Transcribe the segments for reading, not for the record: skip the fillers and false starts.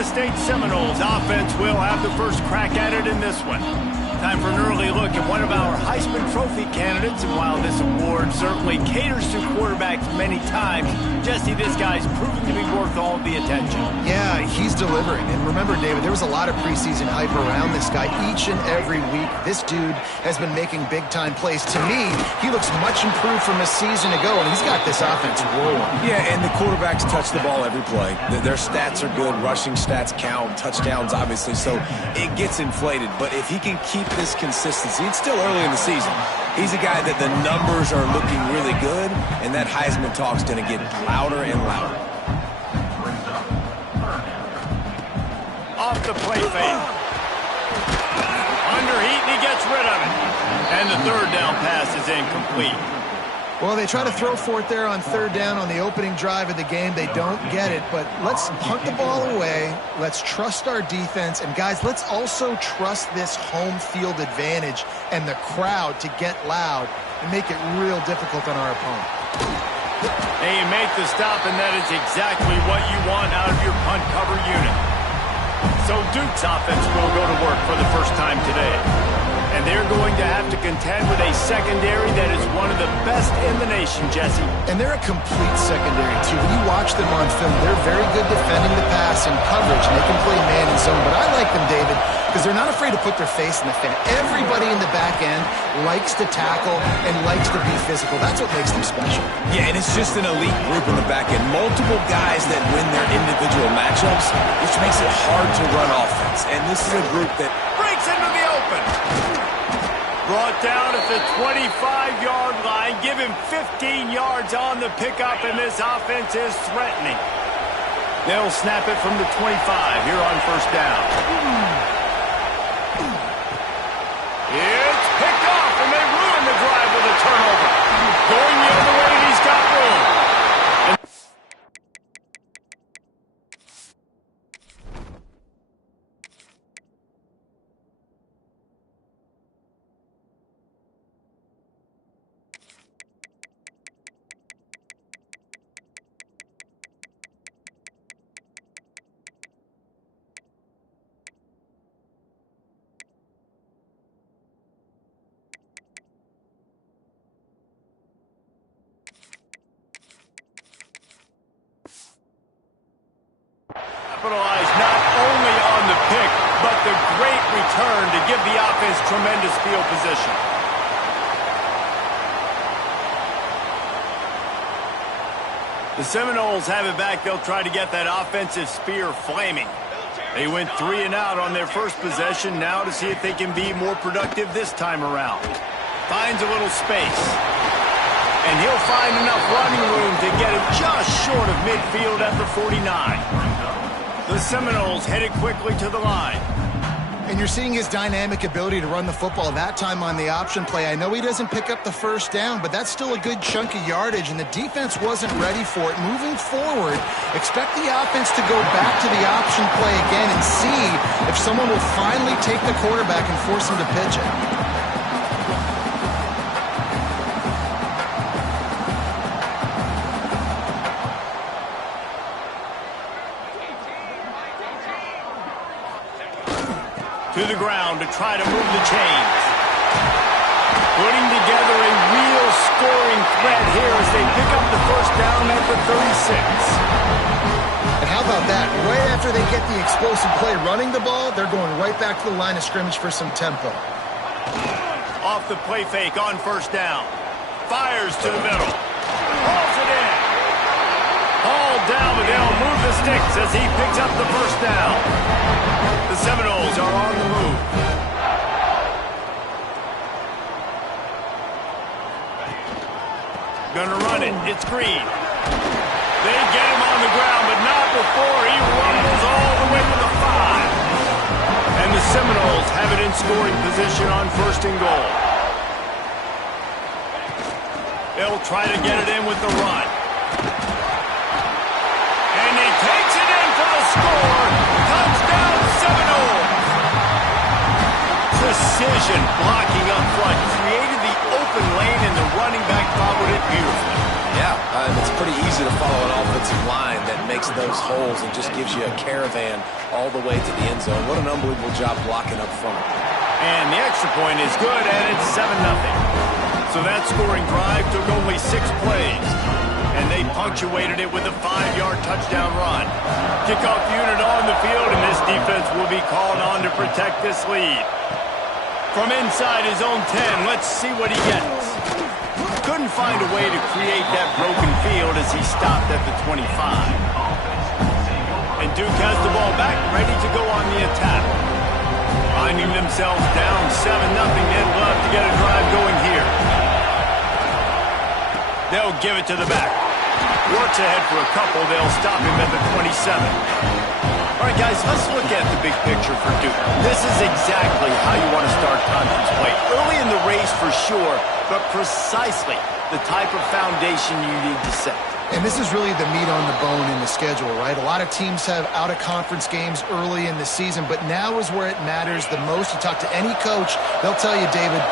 Florida State Seminoles offense will have the first crack at it in this one. Time for an early look at one of our Heisman Trophy candidates, and while this award certainly caters to quarterbacks many times, Jesse, this guy's proven to be worth all the attention. Yeah, he's delivering. And remember, David, there was a lot of preseason hype around this guy each and every week. This dude has been making big-time plays. To me, he looks much improved from a season ago, and he's got this offense rolling. Yeah, and the quarterbacks touch the ball every play. Their stats are good. Rushing stats count. Touchdowns, obviously, so it gets inflated. But if he can keep this consistency, it's still early in the season. He's a guy that the numbers are looking really good, and that Heisman talk's going to get louder and louder. Off the play fake. Under heat, and he gets rid of it. And the third down pass is incomplete. Well, they try to throw for it there on third down on the opening drive of the game. They don't get it, but let's punt the ball away. Let's trust our defense. And, guys, let's also trust this home field advantage and the crowd to get loud and make it real difficult on our opponent. They make the stop, and that is exactly what you want out of your punt cover unit. So Duke's offense will go to work for the first time today. And they're going to have to contend with a secondary that is one of the best in the nation, Jesse. And they're a complete secondary, too. When you watch them on film, they're very good defending the pass and coverage, and they can play man and zone. But I like them, David, because they're not afraid to put their face in the fan. Everybody in the back end likes to tackle and likes to be physical. That's what makes them special. Yeah, and it's just an elite group in the back end. Multiple guys that win their individual matchups, which makes it hard to run offense. And this is a group that breaks into the open. Brought down at the 25-yard line. Give him 15 yards on the pickup, and this offense is threatening. They'll snap it from the 25 here on first down. It's picked off, and they ruin the drive with a turnover. Going the other way, and he's got room. Capitalize not only on the pick, but the great return to give the offense tremendous field position. The Seminoles have it back. They'll try to get that offensive spear flaming. They went 3 and out on their first possession. Now to see if they can be more productive this time around. Finds a little space. And he'll find enough running room to get it just short of midfield at the 49. The Seminoles headed quickly to the line. And you're seeing his dynamic ability to run the football, that time on the option play. I know he doesn't pick up the first down, but that's still a good chunk of yardage, and the defense wasn't ready for it. Moving forward, expect the offense to go back to the option play again and see if someone will finally take the quarterback and force him to pitch it. To the ground to try to move the chains. Putting together a real scoring threat here as they pick up the first down at the 36. And how about that? Right after they get the explosive play running the ball, they're going right back to the line of scrimmage for some tempo. Off the play fake on first down. Fires to the middle. Hauls it in. Hauled down, but they'll move the sticks as he picks up the first down. The Seminoles are on the move. Gonna run it. It's Green. They get him on the ground, but not before he rumbles all the way to the 5. And the Seminoles have it in scoring position on first and goal. They'll try to get it in with the run. And he takes it in for the score. Touchdown, Seminoles. Precision blocking up front. Created the open lane, and the running back followed it beautifully. Yeah, it's pretty easy to follow an offensive line that makes makes those holes and just gives you a caravan all the way to the end zone. What an unbelievable job blocking up front. And the extra point is good, and it's 7-0. So that scoring drive took only 6 plays, and they punctuated it with a 5-yard touchdown run. Kickoff unit on the field, and this defense will be called on to protect this lead. From inside his own 10, let's see what he gets. Couldn't find a way to create that broken field as he stopped at the 25. And Duke has the ball back, ready to go on the attack. Finding themselves down 7-0, they'd love to get a drive going here. They'll give it to the back. Works ahead for a couple. They'll stop him at the 27. All right, guys, let's look at the big picture for Duke. This is exactly how you want to start conference play. Early in the race for sure, but precisely the type of foundation you need to set. And this is really the meat on the bone in the schedule, right? A lot of teams have out-of-conference games early in the season, but now is where it matters the most. You talk to any coach, they'll tell you, David,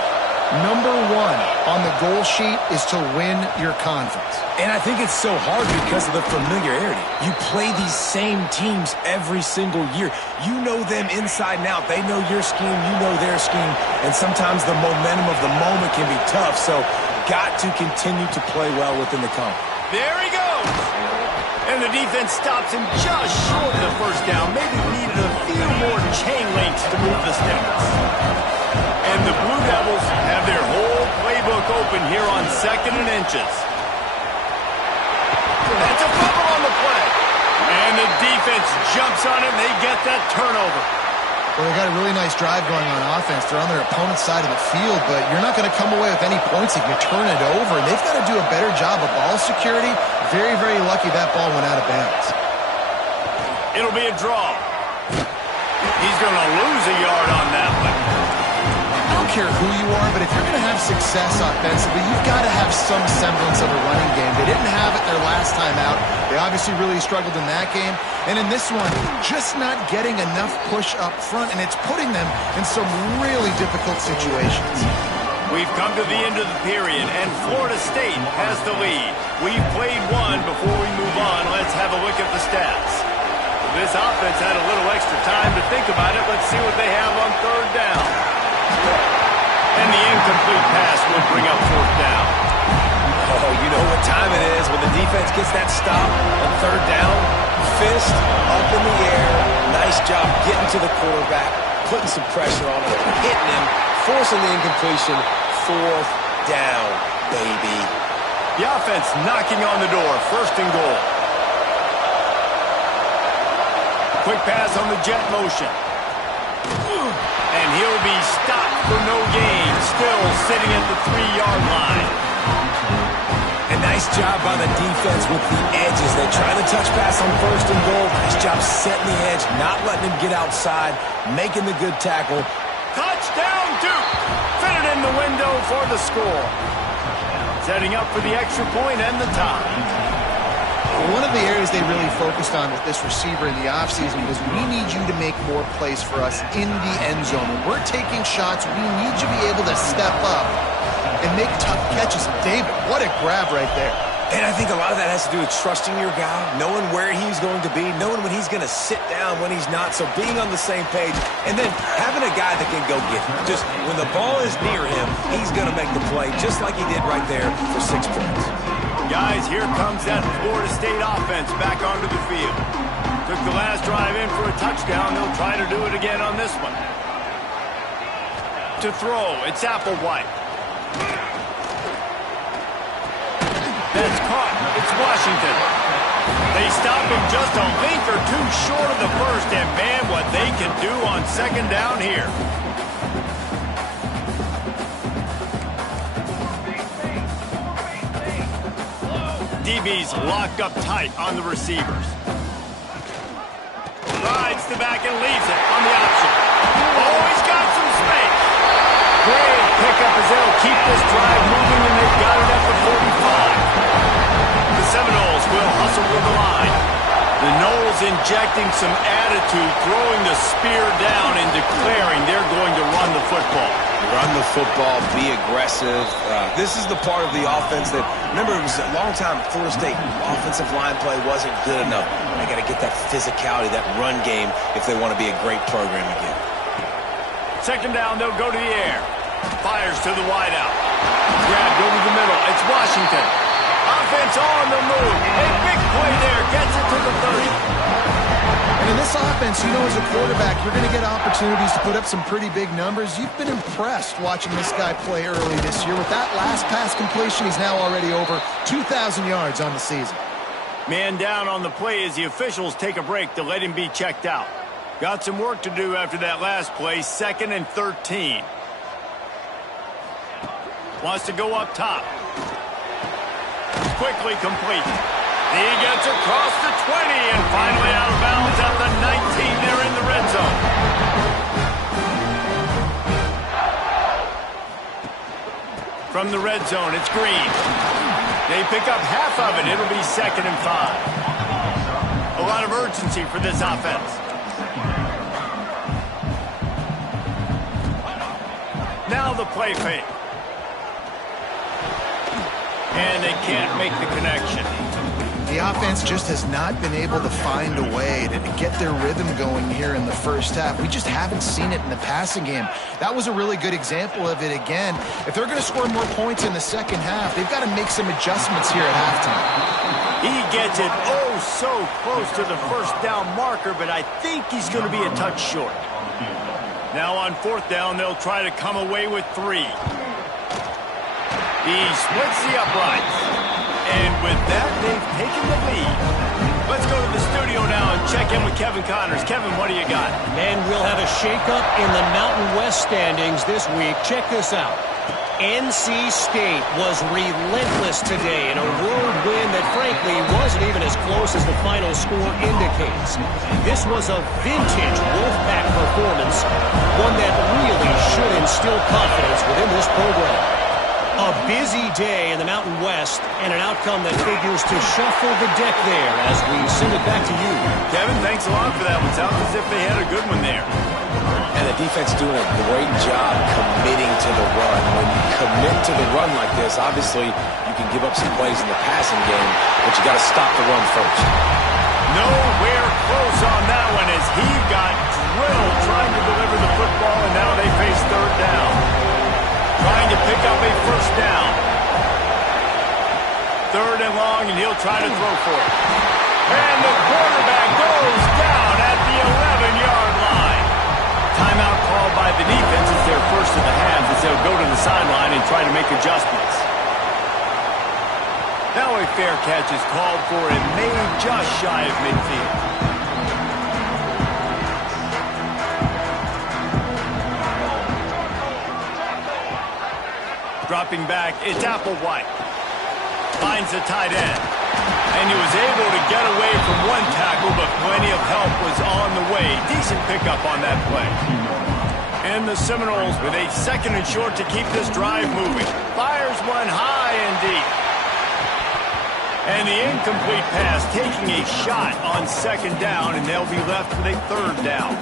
number 1 on the goal sheet is to win your conference. And I think it's so hard because of the familiarity. You play these same teams every single year. You know them inside and out. They know your scheme, you know their scheme, and sometimes the momentum of the moment can be tough, so got to continue to play well within the conference. There he goes! And the defense stops him just short of the first down. Maybe needed a few more chain links to move the sticks. And the Blue Devils have their whole playbook open here on 2nd and inches. That's a fumble on the play. And the defense jumps on it, and they get that turnover. Well, they got a really nice drive going on offense. They're on their opponent's side of the field, but you're not going to come away with any points if you turn it over. And they've got to do a better job of ball security. Very, very lucky that ball went out of bounds. It'll be a draw. He's going to lose a yard on that one. I don't care who you are, but if you're going to have success offensively, you've got to have some semblance of a running game. They didn't have it their last time out. They obviously really struggled in that game. And in this one, just not getting enough push up front, and it's putting them in some really difficult situations. We've come to the end of the period, and Florida State has the lead. We've played one. Before we move on, let's have a look at the stats. This offense had a little extra time to think about it. Let's see what they have on 3rd down. And the incomplete pass will bring up 4th down. Oh, you know what time it is when the defense gets that stop on 3rd down. Fist up in the air. Nice job getting to the quarterback, putting some pressure on him, hitting him, forcing the incompletion. 4th down, baby. The offense knocking on the door. 1st and goal. Quick pass on the jet motion. And he'll be stopped for no gain. Still sitting at the 3-yard line. And nice job by the defense with the edges. They try the touch pass on 1st and goal. Nice job setting the edge, not letting him get outside, making the good tackle. Touchdown, Duke! Fitted in the window for the score. Setting up for the extra point and the tie. One of the areas they really focused on with this receiver in the offseason was we need you to make more plays for us in the end zone. When we're taking shots, we need you to be able to step up and make tough catches. David, what a grab right there. And I think a lot of that has to do with trusting your guy, knowing where he's going to be, knowing when he's going to sit down, when he's not, so being on the same page, and then having a guy that can go get him. Just when the ball is near him, he's going to make the play, just like he did right there for 6 points. Guys, here comes that Florida State offense back onto the field. Took the last drive in for a touchdown. They'll try to do it again on this one. To throw, it's Applewhite. That's caught. It's Washington. They stop him just a length or two short of the first, and man, what they can do on 2nd down here. DB's locked up tight on the receivers. Rides the back and leaves it on the option. Oh, he's got some space. Great pickup as they'll keep this drive moving, and they've got it at the 45. The Seminoles will hustle to the line. The Noles Seminoles injecting some attitude, throwing the spear down and declaring they're going to run the football. Run the football, be aggressive. This is the part of the offense that, remember, it was a long time Florida State offensive line play wasn't good enough. They got to get that physicality, that run game, if they want to be a great program again. Second down, they'll go to the air. Fires to the wideout. Grabbed over the middle. It's Washington. Offense on the move. A big play there. Gets it to the 30. And in this offense, you know, as a quarterback, you're going to get opportunities to put up some pretty big numbers. You've been impressed watching this guy play early this year. With that last pass completion, he's now already over 2,000 yards on the season. Man down on the play as the officials take a break to let him be checked out. Got some work to do after that last play. 2nd and 13. Wants to go up top. Quickly complete. He gets across the 20 and finally out of bounds at the 19. They're in the red zone. From the red zone, it's Green. They pick up half of it. It'll be 2nd and 5. A lot of urgency for this offense. Now the play fake. And they can't make the connection. The offense just has not been able to find a way to get their rhythm going here in the first half. We just haven't seen it in the passing game. That was a really good example of it again. If they're going to score more points in the second half, they've got to make some adjustments here at halftime. He gets it oh so close to the first down marker, but I think he's going to be a touch short. Now on 4th down, they'll try to come away with 3. He splits the uprights. And with that, they've taken the lead. Let's go to the studio now and check in with Kevin Connors. Kevin, what do you got? And we'll have a shakeup in the Mountain West standings this week. Check this out. NC State was relentless today in a road win that, frankly, wasn't even as close as the final score indicates. This was a vintage Wolfpack performance, one that really should instill confidence within this program. A busy day in the Mountain West and an outcome that figures to shuffle the deck there as we send it back to you. Kevin, thanks a lot for that one. Sounds as if they had a good one there. And the defense doing a great job committing to the run. When you commit to the run like this, obviously you can give up some plays in the passing game, but you got to stop the run first. Nowhere close on that one as he got drilled trying to deliver the football, and now they face 3rd down. Trying to pick up a first down. 3rd and long, and he'll try to throw for it. And the quarterback goes down at the 11-yard line. Timeout called by the defense is their first of the half as they'll go to the sideline and try to make adjustments. Now a fair catch is called for and made just shy of midfield. Dropping back, it's Applewhite. Finds the tight end. And he was able to get away from one tackle, but plenty of help was on the way. Decent pickup on that play. And the Seminoles with a 2nd and short to keep this drive moving. Fires one high and deep. And the incomplete pass taking a shot on 2nd down, and they'll be left with a 3rd down.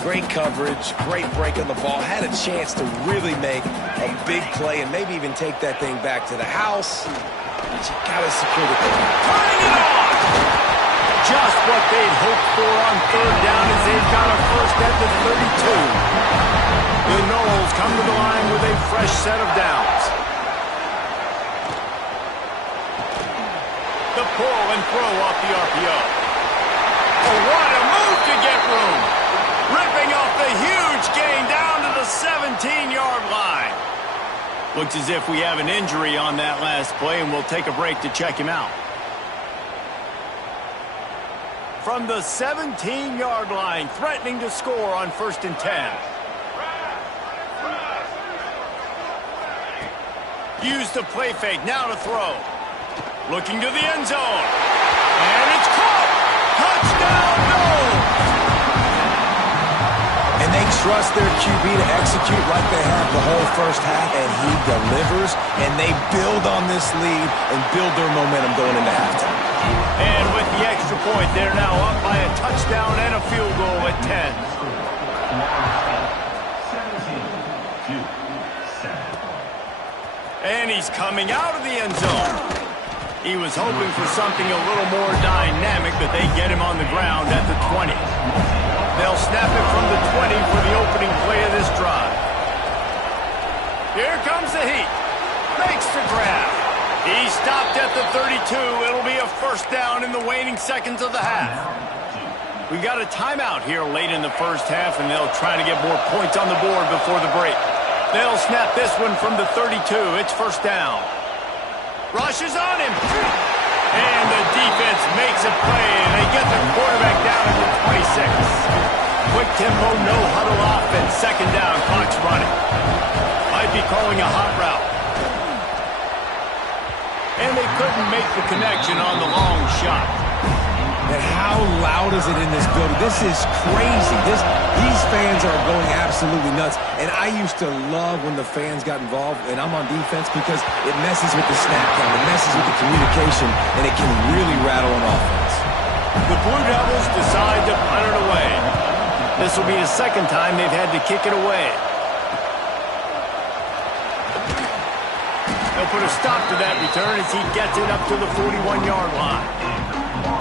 Great coverage, great break on the ball. Had a chance to really make a big play and maybe even take that thing back to the house. But you got to secure the goal. Turning it on! Just what they'd hoped for on 3rd down as they've got a first at the 32. The Noles come to the line with a fresh set of downs. The pull and throw off the RPO. Oh, what a move to get room! Ripping off the huge gain down to the 17-yard line. Looks as if we have an injury on that last play, and we'll take a break to check him out. From the 17-yard line, threatening to score on 1st and 10. Use the play fake, now to throw. Looking to the end zone. And it's caught! Touchdown, Noles! And they trust their QB to execute like they have the whole first half, and he delivers, and they build on this lead and build their momentum going into halftime. And with the extra extra point. They're now up by a touchdown and a field goal at 10. And he's coming out of the end zone. He was hoping for something a little more dynamic, but they get him on the ground at the 20. They'll snap it from the 20 for the opening play of this drive. Here comes the heat. Makes the grab. He stopped at the 32. It'll be a first down in the waning seconds of the half. We got a timeout here late in the first half, and they'll try to get more points on the board before the break. They'll snap this one from the 32. It's first down. Rushes on him. And the defense makes a play, and they get the quarterback down at the 26. Quick tempo, no huddle offense. Second down, clock's running. Might be calling a hot route. And they couldn't make the connection on the long shot. And how loud is it in this building? This is crazy. These fans are going absolutely nuts. And I used to love when the fans got involved, and I'm on defense, because it messes with the snap count, it messes with the communication, and it can really rattle an offense. The Blue Devils decide to punt it away. This will be the second time they've had to kick it away. They'll put a stop to that return as he gets it up to the 41-yard line.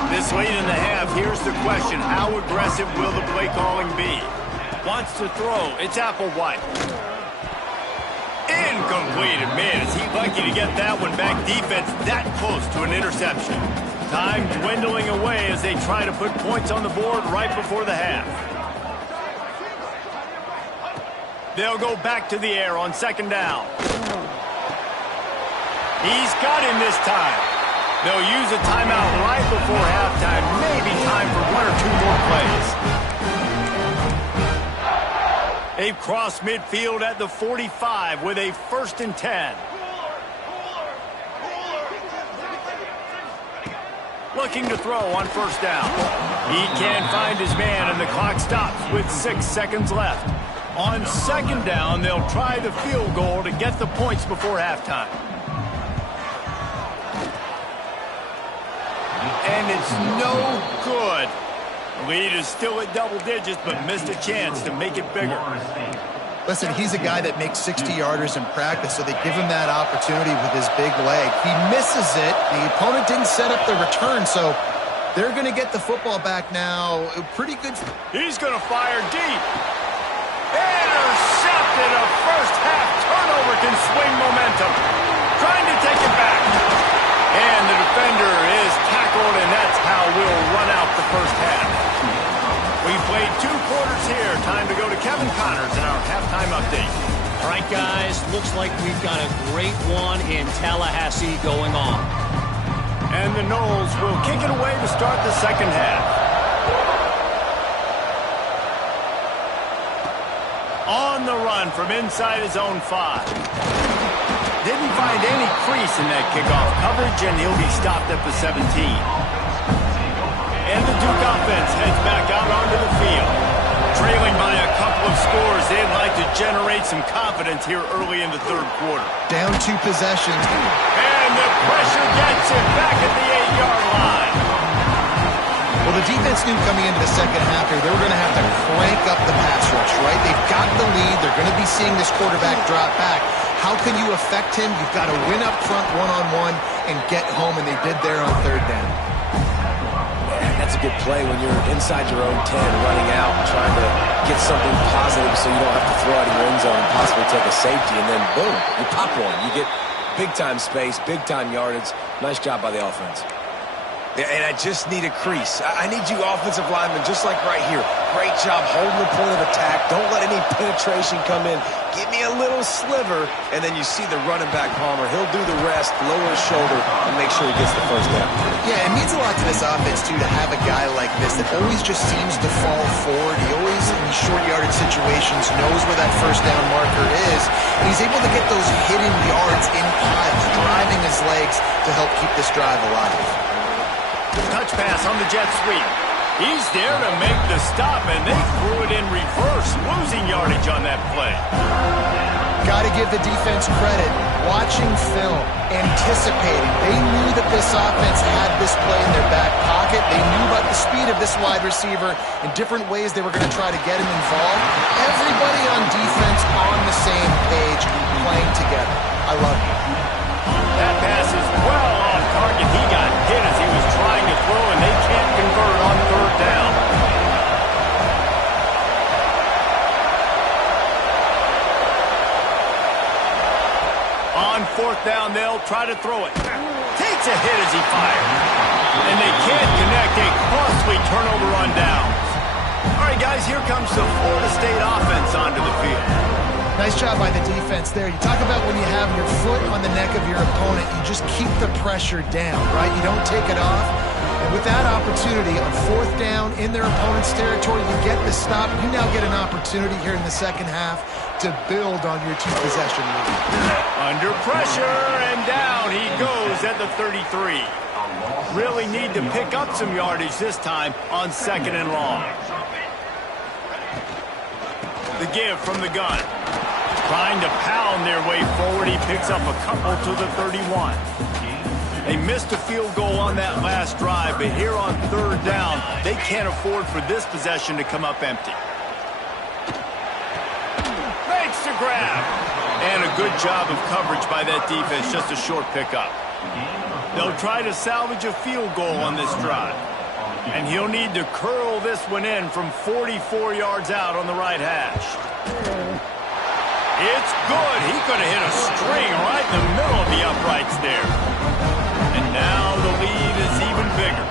This late in the half, here's the question. How aggressive will the play calling be? Wants to throw. It's Applewhite. Incomplete. Man, is he lucky to get that one back. Defense that close to an interception. Time dwindling away as they try to put points on the board right before the half. They'll go back to the air on second down. He's got him this time. They'll use a timeout right before halftime. Maybe time for one or two more plays. They've crossed midfield at the 45 with a 1st and 10. Looking to throw on first down. He can't find his man, and the clock stops with 6 seconds left. On second down, they'll try the field goal to get the points before halftime. And it's no good. The lead is still at double digits, but missed a chance to make it bigger. Listen, he's a guy that makes 60-yarders in practice, so they give him that opportunity with his big leg. He misses it. The opponent didn't set up the return, so they're going to get the football back now. Pretty good. He's going to fire deep. Intercepted. A first-half turnover can swing momentum. Trying to take it back. And the defender is tackled, and that's how we'll run out the first half. We played 2 quarters here. Time to go to Kevin Connors in our halftime update. All right, guys, looks like we've got a great one in Tallahassee going on. And the Noles will kick it away to start the second half. On the run from inside his own 5. Didn't find any crease in that kickoff coverage, and he'll be stopped at the 17. And the Duke offense heads back out onto the field. Trailing by a couple of scores, they'd like to generate some confidence here early in the third quarter. Down 2 possessions. And the pressure gets him back at the 8-yard line. Well, the defense knew coming into the second half here, they were going to have to crank up the pass rush, right? They've got the lead. They're going to be seeing this quarterback drop back. How can you affect him? You've got to win up front one-on-one and get home, and they did there on third down. That's a good play when you're inside your own 10, running out, trying to get something positive so you don't have to throw out of your end zone and possibly take a safety, and then boom, you pop one. You get big-time space, big-time yardage. Nice job by the offense. Yeah, and I just need a crease. I need you offensive linemen, just like right here. Great job holding the point of attack. Don't let any penetration come in. Give me a little sliver, and then you see the running back, Palmer. He'll do the rest, lower his shoulder, and make sure he gets the first down. Yeah, it means a lot to this offense, too, to have a guy like this that always just seems to fall forward. He always, in these short yardage situations, knows where that first down marker is, and he's able to get those hidden yards in piles, driving his legs to help keep this drive alive. Touch pass on the jet sweep. He's there to make the stop, and they threw it in reverse, losing yardage on that play. Got to give the defense credit. Watching film, anticipating. They knew that this offense had this play in their back pocket. They knew about the speed of this wide receiver in different ways they were going to try to get him involved. Everybody on defense on the same page, playing together. I love it. That pass is well off target. He got hit as he was trying to throw, and they can't convert on third down. On fourth down, they'll try to throw it. Takes a hit as he fires. And they can't connect. A costly turnover on downs. All right, guys, here comes the Florida State offense onto the field. Nice job by the defense there. You talk about when you have your foot on the neck of your opponent, you just keep the pressure down, right? You don't take it off. And with that opportunity on fourth down in their opponent's territory, you get the stop. You now get an opportunity here in the second half to build on your two-possession lead. Under pressure, and down he goes at the 33. Really need to pick up some yardage this time on second and long. The give from the gun. Trying to pound their way forward. He picks up a couple to the 31. They missed a field goal on that last drive, but here on third down, they can't afford for this possession to come up empty. Makes the grab. And a good job of coverage by that defense, just a short pickup. They'll try to salvage a field goal on this drive. And he'll need to curl this one in from 44 yards out on the right hash. It's good. He could have hit a string right in the middle of the uprights there. And now the lead is even bigger.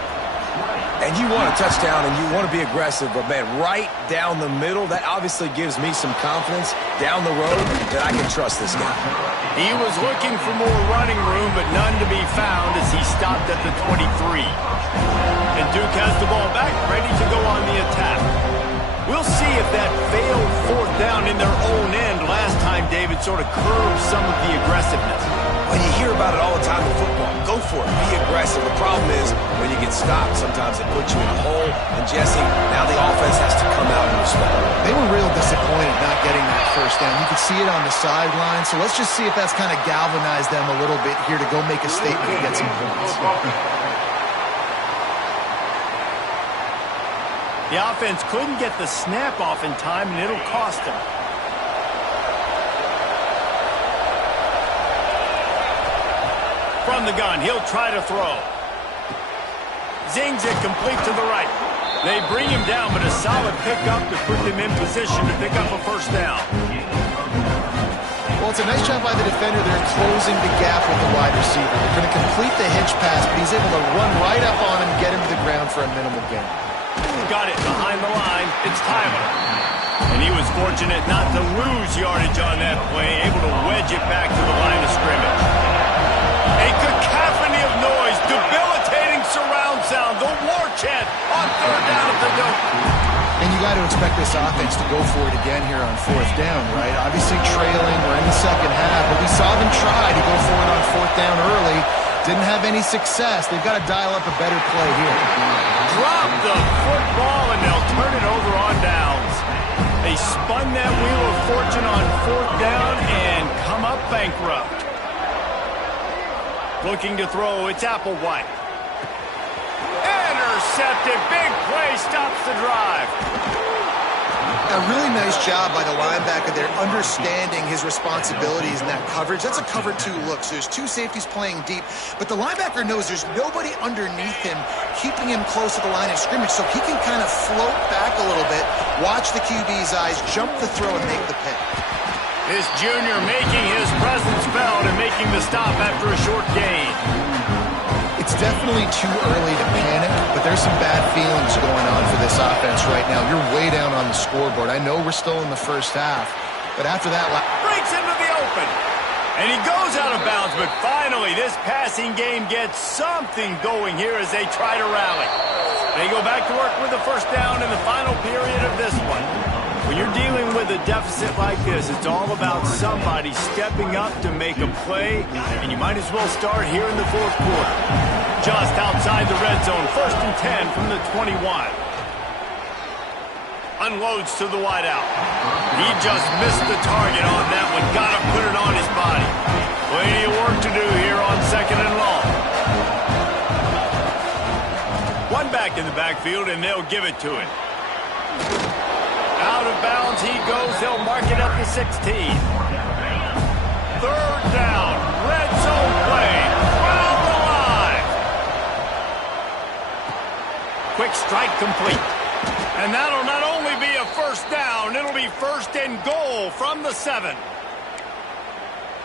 And you want a touchdown and you want to be aggressive, but, man, right down the middle, that obviously gives me some confidence down the road that I can trust this guy. He was looking for more running room, but none to be found as he stopped at the 23. And Duke has the ball back, ready to go on the attack. We'll see if that failed fourth down in their own end last time, David, sort of curbed some of the aggressiveness. Well, you hear about it all the time in football. Go for it. Be aggressive. The problem is when you get stopped, sometimes it puts you in a hole. And, Jesse, now the offense has to come out and respond. They were real disappointed not getting that first down. You could see it on the sideline. So let's just see if that's kind of galvanized them a little bit here to go make a statement and get some points. The offense couldn't get the snap off in time, and it'll cost them. From the gun, he'll try to throw. Zings it complete to the right. They bring him down, but a solid pickup to put them in position to pick up a first down. Well, it's a nice job by the defender there closing the gap with the wide receiver. They're going to complete the hitch pass, but he's able to run right up on him and get him to the ground for a minimal gain. Got it behind the line. It's Tyler. And he was fortunate not to lose yardage on that play, able to wedge it back to the line of scrimmage. A cacophony of noise, debilitating surround sound, the war chant on third down at the Dome. And you got to expect this offense to go for it again here on fourth down, right? Obviously trailing, we're in the second half, but we saw them try to go for it on fourth down early. Didn't have any success. They've got to dial up a better play here. Drop the football, and they'll turn it over on downs. They spun that wheel of fortune on fourth down and come up bankrupt. Looking to throw, it's Applewhite. Intercepted, big play, stops the drive. A really nice job by the linebacker there, understanding his responsibilities in that coverage. That's a cover two look, so there's two safeties playing deep, but the linebacker knows there's nobody underneath him, keeping him close to the line of scrimmage, so he can kind of float back a little bit, watch the QB's eyes, jump the throw, and make the pick. This junior making his presence felt and making the stop after a short gain. It's definitely too early to panic, but there's some bad feelings going on for this offense right now. You're way down on the scoreboard. I know we're still in the first half, but after that... Breaks into the open, and he goes out of bounds, but finally this passing game gets something going here as they try to rally. They go back to work with the first down in the final period of this one. When you're dealing with a deficit like this, it's all about somebody stepping up to make a play, and you might as well start here in the fourth quarter. Just outside the red zone, 1st and 10 from the 21. Unloads to the wideout. He just missed the target on that one. Got to put it on his body. Plenty of work to do here on 2nd and long. One back in the backfield, and they'll give it to him. Out of bounds he goes. They'll mark it up to 16. 3rd down. Red zone play. Found the line. Quick strike complete. And that'll not only be a 1st down, it'll be 1st and goal from the 7.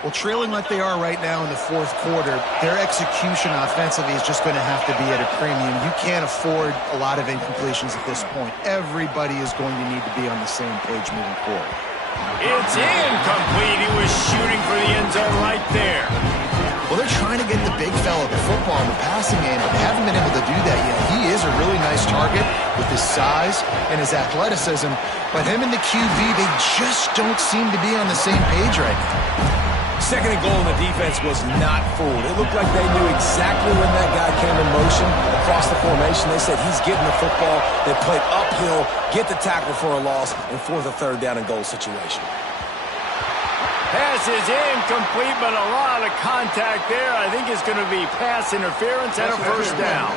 Well, trailing like they are right now in the 4th quarter, their execution offensively is just going to have to be at a premium. You can't afford a lot of incompletions at this point. Everybody is going to need to be on the same page moving forward. It's incomplete. He was shooting for the end zone right there. Well, they're trying to get the big fella the football in the passing game, but they haven't been able to do that yet. He is a really nice target with his size and his athleticism, but him and the QB, they just don't seem to be on the same page right now. 2nd and goal, and the defense was not fooled. It looked like they knew exactly when that guy came in motion across the formation. They said he's getting the football. They played uphill, get the tackle for a loss, and force a 3rd down and goal situation. Pass is incomplete, but a lot of contact there. I think it's going to be pass interference and a 1st down.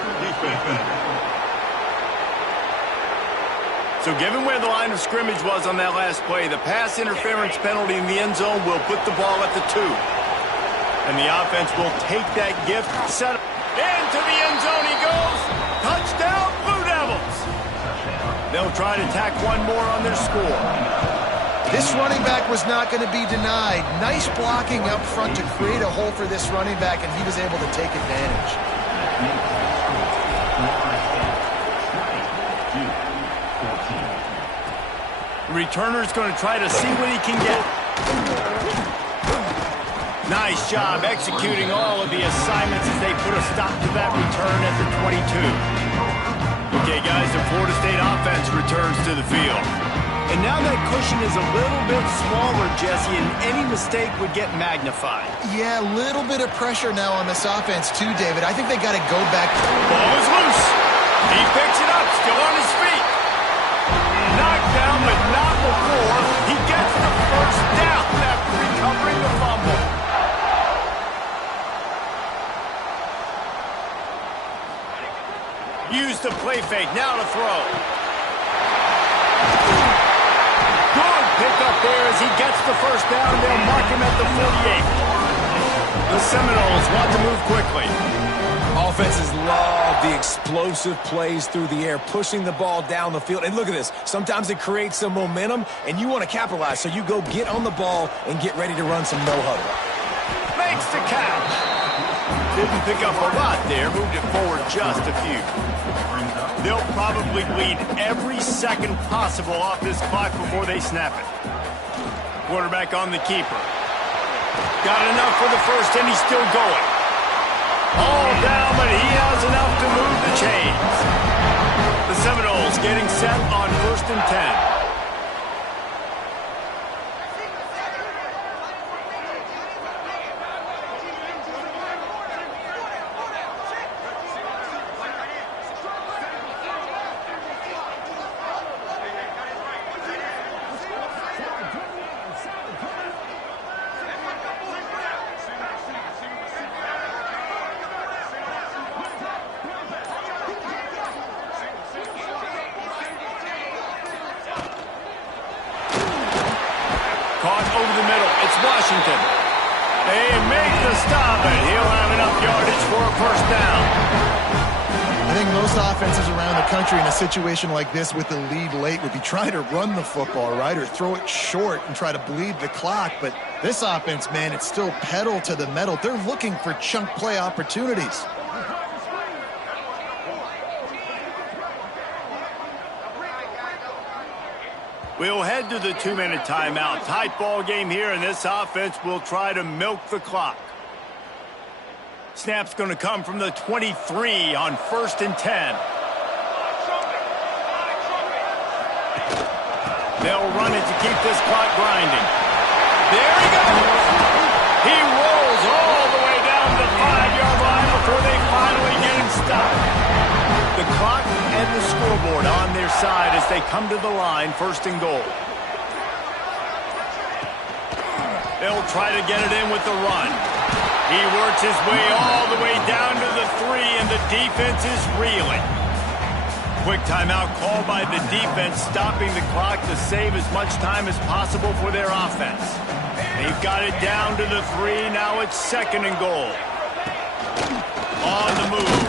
So given where the line of scrimmage was on that last play, the pass interference penalty in the end zone will put the ball at the 2. And the offense will take that gift, set up. Into the end zone he goes. Touchdown, Blue Devils. They'll try to tack one more on their score. This running back was not going to be denied. Nice blocking up front to create a hole for this running back, and he was able to take advantage. The returner's going to try to see what he can get. Nice job executing all of the assignments as they put a stop to that return at the 22. Okay, guys, the Florida State offense returns to the field. And now that cushion is a little bit smaller, Jesse, and any mistake would get magnified. Yeah, a little bit of pressure now on this offense too, David. I think they got to go back. Ball is loose. He picks it up, still on his feet. Knocked down, but not before. He gets the 1st down after recovering the fumble. Use the play fake, now to throw. Good pick up there as he gets the 1st down. They'll mark him at the 48. The Seminoles want to move quickly. Offenses love the explosive plays through the air, pushing the ball down the field. And look at this. Sometimes it creates some momentum, and you want to capitalize. So you go get on the ball and get ready to run some no-huddle. Makes the catch. Didn't pick up a lot there. Moved it forward just a few. They'll probably bleed every second possible off this clock before they snap it. Quarterback on the keeper. Got enough for the 1st, and he's still going. All down, but he has enough to move the chains. The Seminoles getting set on 1st and 10. Caught over the middle. It's Washington. They make the stop, and he'll have enough yardage for a 1st down. I think most offenses around the country in a situation like this with the lead late would be trying to run the football, right, or throw it short and try to bleed the clock. But this offense, man, it's still pedal to the metal. They're looking for chunk play opportunities. We'll head to the 2-minute timeout. Tight ball game here, and this offense will try to milk the clock. Snap's going to come from the 23 on 1st and 10. They'll run it to keep this clock grinding. There he goes. He rolls all the way down the 5-yard line before they finally get him stopped. The clock and the scoreboard on their side as they come to the line, 1st and goal. They'll try to get it in with the run. He works his way all the way down to the 3, and the defense is reeling. Quick timeout called by the defense, stopping the clock to save as much time as possible for their offense. They've got it down to the 3. Now it's 2nd and goal. On the move.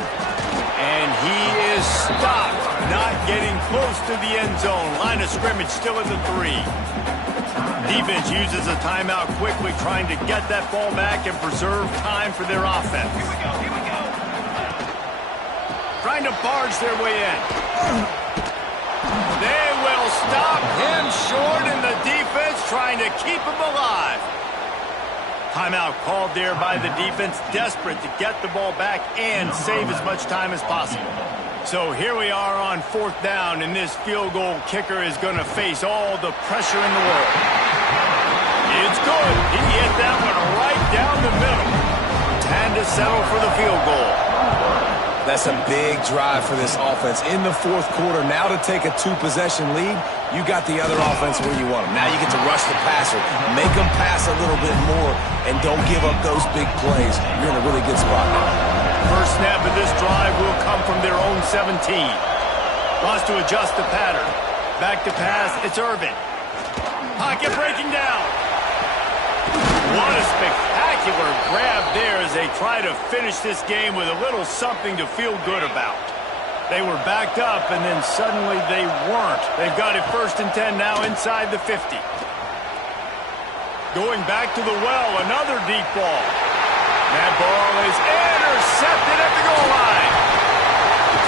And he is stopped. Not getting close to the end zone. Line of scrimmage still at the 3. Defense uses a timeout quickly, trying to get that ball back and preserve time for their offense. Here we go. Trying to barge their way in. They will stop him short, and the defense trying to keep him alive. Timeout called there by the defense, desperate to get the ball back and save as much time as possible. So here we are on 4th down, and this field goal kicker is going to face all the pressure in the world. It's good. He hit that one right down the middle. Time to settle for the field goal. That's a big drive for this offense in the 4th quarter. Now to take a 2-possession lead, you got the other offense where you want them. Now you get to rush the passer, make them pass a little bit more, and don't give up those big plays. You're in a really good spot now. First snap of this drive will come from their own 17. Wants to adjust the pattern. Back to pass, it's Irvin. Pocket breaking down. What a spectacular grab there as they try to finish this game with a little something to feel good about. They were backed up, and then suddenly they weren't. They've got it 1st and 10 now inside the 50. Going back to the well, another deep ball. That ball is intercepted at the goal line.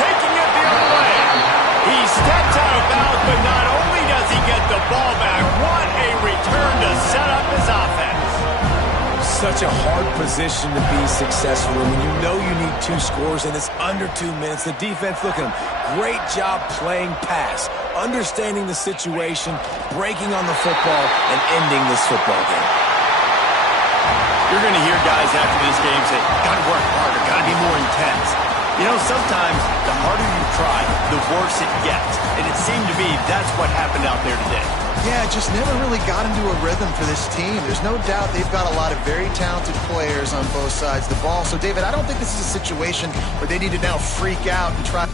Taking it the other way. He steps out of bounds, but not only does he get the ball back, what a return to set up his offense. Such a hard position to be successful in when you know you need 2 scores and it's under 2 minutes. The defense, look at him. Great job playing pass, understanding the situation, breaking on the football, and ending this football game. You're going to hear guys after this game say, got to work harder, got to be more intense. You know, sometimes the harder you try, the worse it gets. And it seemed to be that's what happened out there today. Yeah, just never really got into a rhythm for this team. There's no doubt they've got a lot of very talented players on both sides of the ball. So, David, I don't think this is a situation where they need to now freak out and try